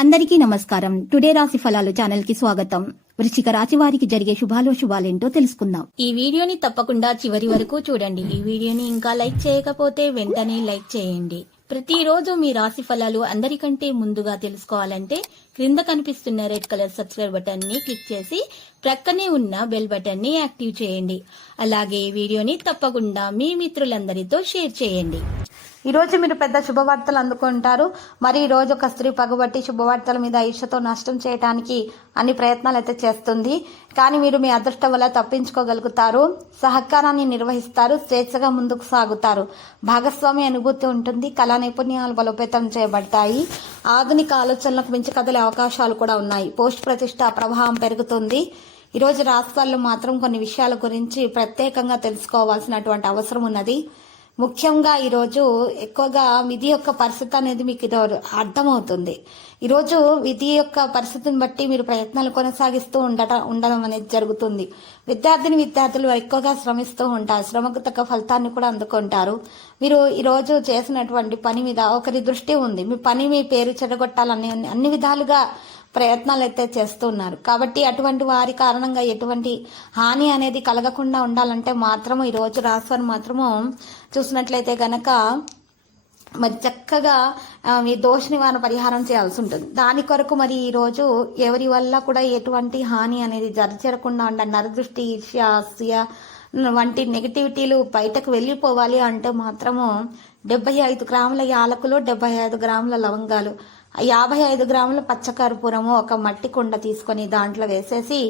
అందరికీ నమస్కారం. టుడే రాశి ఫలాలు ఛానల్ కి స్వాగతం. వృశ్చిక రాశి వారికి జరిగే శుభాలేంటో తెలుసుకుందాం. ఈ వీడియోని తప్పకుండా చివరి వరకు చూడండి. ఈ వీడియోని ఇంకా లైక్ చేయకపోతే వెంటనే లైక్ చేయండి. ప్రతిరోజు మీ రాశి ఫలాలు అందరికంటే ముందుగా తెలుసుకోవాలంటే క్రింద కనిపిస్తున్న రెడ్ కలర్ సబ్స్క్రైబ్ బటన్ ని క్లిక్ చేసి ప్రక్కనే ఉన్న బెల్ బటన్ ని యాక్టివ్ చేయండి. అలాగే ఈ వీడియోని తప్పకుండా మీ మిత్రులందరితో షేర్ చేయండి. ఈ రోజు మీరు పెద్ద శుభవార్తలు అందుకుంటారు. మరి ఈ రోజు ఒక స్త్రీ పగబట్టి శుభవార్తల మీద ఈర్ష్యతో నష్టం చేయడానికి అన్ని ప్రయత్నాలు అయితే చేస్తుంది. కానీ మీరు మీ అదృష్టం వల్ల తప్పించుకోగలుగుతారు. సహకారాన్ని నిర్వహిస్తారు. స్వేచ్ఛగా ముందుకు సాగుతారు. భాగస్వామి అనుభూతి ఉంటుంది. కళా నైపుణ్యాలు బలోపేతం చేయబడతాయి. ఆధునిక ఆలోచనలకు మించి కదిలే అవకాశాలు కూడా ఉన్నాయి. పోస్ట్ ప్రతిష్ట ప్రభావం పెరుగుతుంది. ఈ రోజు రాశి వాళ్ళు మాత్రం కొన్ని విషయాల గురించి ప్రత్యేకంగా తెలుసుకోవాల్సినటువంటి అవసరం ఉన్నది. ముఖ్యంగా ఈరోజు ఎక్కువగా విధి యొక్క పరిస్థితి అనేది మీకు ఇది అర్థమవుతుంది. ఈరోజు విధి యొక్క పరిస్థితిని బట్టి మీరు ప్రయత్నాలు కొనసాగిస్తూ ఉండడం అనేది జరుగుతుంది. విద్యార్థులు ఎక్కువగా శ్రమిస్తూ ఉంటారు. శ్రమకు తగ్గ ఫలితాన్ని కూడా అందుకుంటారు. మీరు ఈరోజు చేసినటువంటి పని మీద ఒకరి దృష్టి ఉంది. మీ పేరు చెడగొట్టాలని అన్ని విధాలుగా ప్రయత్నాలు అయితే చేస్తున్నారు. కాబట్టి అటువంటి వారి కారణంగా ఎటువంటి హాని అనేది కలగకుండా ఉండాలంటే మాత్రము ఈ రోజు రాశివారు మాత్రము చూసినట్లయితే గనక మరి చక్కగా మీ దోష నివారణ పరిహారం చేయాల్సి ఉంటుంది. దాని కొరకు మరి ఈ రోజు ఎవరి వల్ల కూడా ఎటువంటి హాని అనేది జరగకుండా ఉండాలి. నరదృష్టి, ఈర్ష్య వంటి నెగిటివిటీలు బయటకు వెళ్ళిపోవాలి అంటే మాత్రము 75 గ్రాముల యాలకులు, 75 గ్రాముల లవంగాలు, 55 గ్రాముల పచ్చకర్పూరము ఒక మట్టి కుండ తీసుకొని దాంట్లో వేసేసి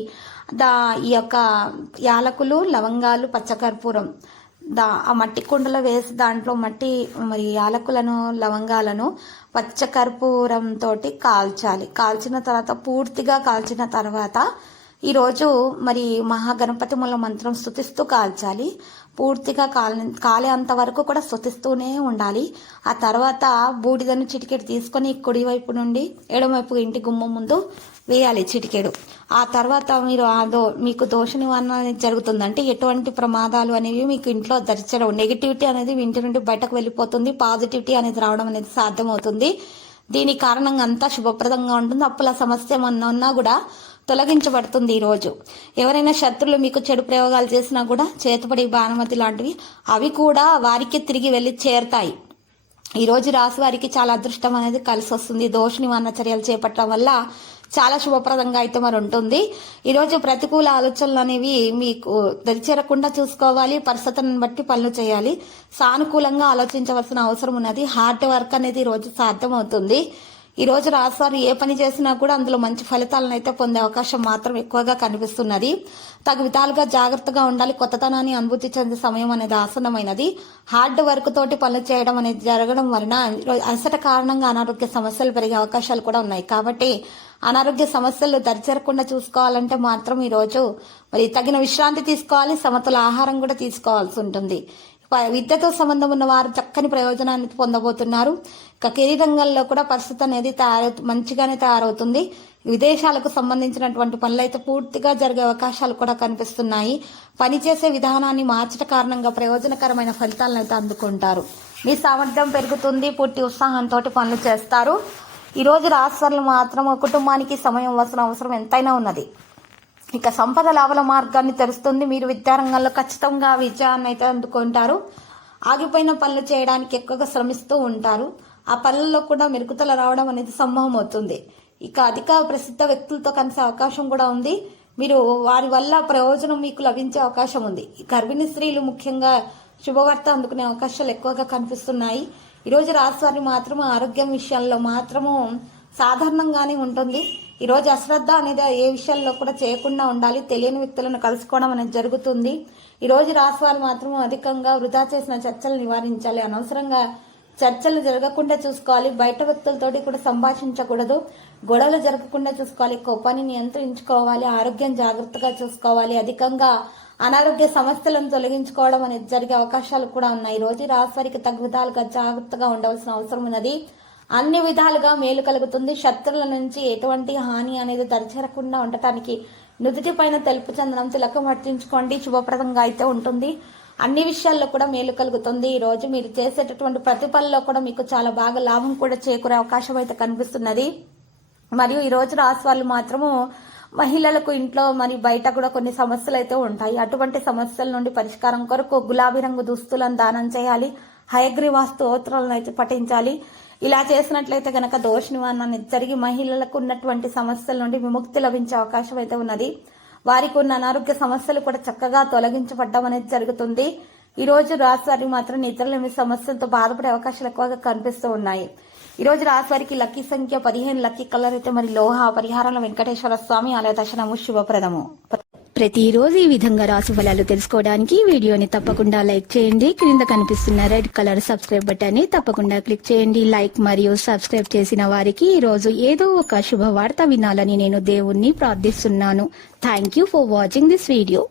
ఈ యొక్క యాలకులు, లవంగాలు, పచ్చకర్పూరం ఆ మట్టి కుండలో వేసి దాంట్లో మరి యాలకులను, లవంగాలను పచ్చకర్పూరం తోటి కాల్చిన తర్వాత పూర్తిగా కాల్చిన తర్వాత ఈరోజు మరి మహాగణపతి మూల మంత్రం స్తుతిస్తూ కాల్చాలి. పూర్తిగా కాలేంత వరకు కూడా స్తుతిస్తూనే ఉండాలి. ఆ తర్వాత బూడిదను చిటికెడు తీసుకొని కుడివైపు నుండి ఎడమవైపు ఇంటి గుమ్మం ముందు వేయాలి చిటికెడు. ఆ తర్వాత మీరు మీకు దోష నివారణ అనేది జరుగుతుంది. అంటే ఎటువంటి ప్రమాదాలు అనేవి మీకు ఇంట్లో దర్శనం, నెగిటివిటీ అనేది ఇంటి నుండి బయటకు వెళ్ళిపోతుంది. పాజిటివిటీ అనేది రావడం అనేది సాధ్యమవుతుంది. దీని కారణంగా అంతా శుభప్రదంగా ఉంటుంది. అప్పుల సమస్య ఉన్నా కూడా తొలగించబడుతుంది. ఈ రోజు ఎవరైనా శత్రులు మీకు చెడు ప్రయోగాలు చేసినా కూడా చేతపడి బాణమతి లాంటివి అవి కూడా వారికి తిరిగి వెళ్ళి చేరుతాయి. ఈ రోజు రాశి వారికి చాలా అదృష్టం అనేది కలిసి వస్తుంది. దోష నివారణ చర్యలు చేపట్టడం వల్ల చాలా శుభప్రదంగా అయితే మరి ఉంటుంది. ఈరోజు ప్రతికూల ఆలోచనలు అనేవి మీకు దరిచేరకుండా చూసుకోవాలి. పరిస్థితులను బట్టి పనులు చేయాలి. సానుకూలంగా ఆలోచించవలసిన అవసరం ఉన్నది. హార్డ్ వర్క్ అనేది ఈ రోజు సాధ్యమవుతుంది. ఈ రోజు రాశివారు ఏ పని చేసినా కూడా అందులో మంచి ఫలితాలను అయితే పొందే అవకాశం మాత్రం ఎక్కువగా కనిపిస్తున్నది. తగు విధాలుగా జాగ్రత్తగా ఉండాలి. కొత్తతనాన్ని అనుభూతి చెందే సమయం అనేది ఆసన్నమైనది. హార్డ్ వర్క్ తోటి పనులు చేయడం అనేది జరగడం వలన అలసట కారణంగా అనారోగ్య సమస్యలు పెరిగే అవకాశాలు కూడా ఉన్నాయి. కాబట్టి అనారోగ్య సమస్యలు దరిచేరకుండా చూసుకోవాలంటే మాత్రం ఈ రోజు మరి తగిన విశ్రాంతి తీసుకోవాలి. సమతుల ఆహారం కూడా తీసుకోవాల్సి ఉంటుంది. విద్యతో సంబంధం ఉన్న వారు చక్కని ప్రయోజనాన్ని పొందబోతున్నారు. ఇక కెరీర్ రంగంలో కూడా పరిస్థితి అనేది మంచిగానే తయారవుతుంది. విదేశాలకు సంబంధించినటువంటి పనులు అయితే పూర్తిగా జరిగే అవకాశాలు కూడా కనిపిస్తున్నాయి. పనిచేసే విధానాన్ని మార్చడం కారణంగా ప్రయోజనకరమైన ఫలితాలను అయితే అందుకుంటారు. మీ సామర్థ్యం పెరుగుతుంది. పూర్తి ఉత్సాహంతో పనులు చేస్తారు. ఈ రోజు రాశివారు మాత్రం కుటుంబానికి సమయం అవసరం ఎంతైనా ఉన్నది. ఇక సంపద లాభాల మార్గాన్ని తెరుస్తుంది. మీరు విద్యారంగంలో ఖచ్చితంగా విజయాన్ని అయితే అందుకుంటారు. ఆగిపోయిన పనులు చేయడానికి ఎక్కువగా శ్రమిస్తూ ఉంటారు. ఆ పనుల్లో కూడా మెరుగుదల రావడం అనేది సంభవం అవుతుంది. ఇక అధిక ప్రసిద్ధ వ్యక్తులతో కలిసే అవకాశం కూడా ఉంది. మీరు వారి వల్ల ప్రయోజనం మీకు లభించే అవకాశం ఉంది. గర్భిణీ స్త్రీలు ముఖ్యంగా శుభవార్త అందుకునే అవకాశాలు ఎక్కువగా కనిపిస్తున్నాయి. ఈరోజు రాశివారి మాత్రము ఆరోగ్యం విషయంలో మాత్రము సాధారణంగానే ఉంటుంది. ఈ రోజు అశ్రద్ధ అనేది ఏ విషయాల్లో కూడా చేయకుండా ఉండాలి. తెలియని వ్యక్తులను కలుసుకోవడం అనేది జరుగుతుంది. ఈ రోజు రాశివారు మాత్రం అధికంగా వృధా చేసిన చర్చలు నివారించాలి. అనవసరంగా చర్చలు జరగకుండా చూసుకోవాలి. బయట వ్యక్తులతోటి కూడా సంభాషించకూడదు. గొడవలు జరగకుండా చూసుకోవాలి. కోపాన్ని నియంత్రించుకోవాలి. ఆరోగ్యం జాగ్రత్తగా చూసుకోవాలి. అధికంగా అనారోగ్య సమస్యలను తొలగించుకోవడం అనేది జరిగే అవకాశాలు కూడా ఉన్నాయి. ఈ రోజు రాశివారికి తగు విధాలుగా జాగ్రత్తగా ఉండవలసిన అవసరం ఉన్నది. అన్ని విధాలుగా మేలు కలుగుతుంది. శత్రువుల నుంచి ఎటువంటి హాని అనేది దరిచేరకుండా ఉండటానికి నుదుటి పైన తెలుపు చందనం తిలకం పట్టించుకోండి. శుభప్రదంగా అయితే ఉంటుంది. అన్ని విషయాల్లో కూడా మేలు కలుగుతుంది. ఈ రోజు మీరు చేసేటటువంటి ప్రతి పనిలో కూడా మీకు చాలా బాగా లాభం కూడా చేకూరే అవకాశం అయితే కనిపిస్తున్నది. మరియు ఈ రోజు రాశి వాళ్ళు మాత్రము మహిళలకు ఇంట్లో మరియు బయట కూడా కొన్ని సమస్యలు అయితే ఉంటాయి. అటువంటి సమస్యల నుండి పరిష్కారం కొరకు గులాబీ రంగు దుస్తులను దానం చేయాలి. హయగ్రీవ స్తోత్రాలను అయితే పఠించాలి. ఇలా చేసినట్లయితే గనక దోష నివారణ జరిగి మహిళలకు ఉన్నటువంటి సమస్యల నుండి విముక్తి లభించే అవకాశం అయితే ఉన్నది. వారికి ఉన్న అనారోగ్య సమస్యలు కూడా చక్కగా తొలగించబడ్డం అనేది జరుగుతుంది. ఈ రోజు రాశి వారికి మాత్రం నిద్రలేమి సమస్యలతో బాధపడే అవకాశాలు ఎక్కువగా కనిపిస్తూ ఉన్నాయి. ఈ రోజు రాశి వారికి లక్కీ సంఖ్య 15, లక్కీ కలర్ అయితే మరి లోహ. పరిహారాల వెంకటేశ్వర స్వామి ఆలయ దర్శనము శుభప్రదము. ప్రతిరోజు ఈ విధంగా రాశి ఫలాలు తెలుసుకోవడానికి వీడియోని తప్పకుండా లైక్ చేయండి. క్రింద కనిపిస్తున్న రెడ్ కలర్ సబ్స్క్రైబ్ బటన్ ని తప్పకుండా క్లిక్ చేయండి. లైక్ మరియు సబ్స్క్రైబ్ చేసిన వారికి ఈ రోజు ఏదో ఒక శుభవార్త వినాలని నేను దేవుణ్ణి ప్రార్థిస్తున్నాను. Thank you for watching this video.